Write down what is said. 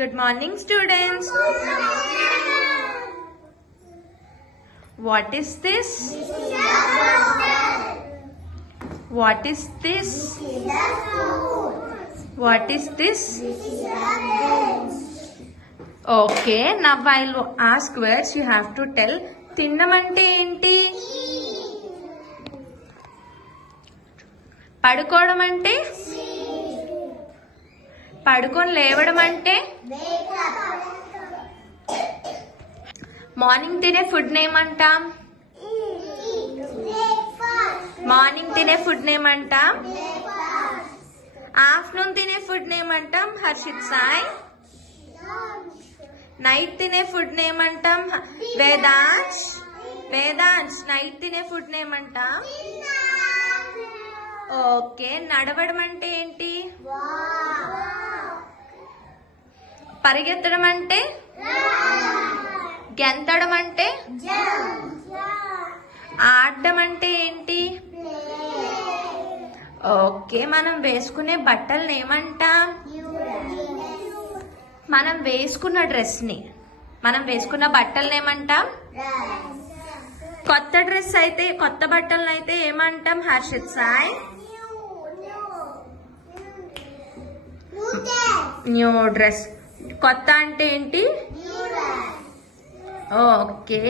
Good morning, students. What is this? What is this? What is this? Okay, now I'll ask words. You have to tell. తిన్నడం అంటే ఏంటి? పడుకోవడం అంటే? పడుకొని లేవడం అంటే? మార్నింగ్ తినే ఫుడ్ నేమ్ అంటాం. మార్నింగ్ తినే ఫుడ్ నేమ్ అంటాం. ఆఫ్టర్నూన్ తినే ఫుడ్ నేమ్ అంటాం. హర్షిత్ సాయ్. నైట్ తినే ఫుడ్ నేమ్ అంటాం. వేదాంశ్. వేదాంశ్ నైట్ తినే ఫుడ్ నేమ్ అంటాం. ఓకే, నడవడం అంటే ఏంటి? పరిగెత్తడం అంటే? గెంతడం అంటే? ఆడడం అంటే ఏంటి? ఓకే, మనం వేసుకునే బట్టల్ని ఏమంటాం? మనం వేసుకున్న డ్రెస్ని, మనం వేసుకున్న బట్టల్ని ఏమంటాం? కొత్త డ్రెస్ అయితే, కొత్త బట్టలను అయితే ఏమంటాం? హర్షిత్ సాయ్. New dress. కొత్త అంటే ఏంటి? ఓకే.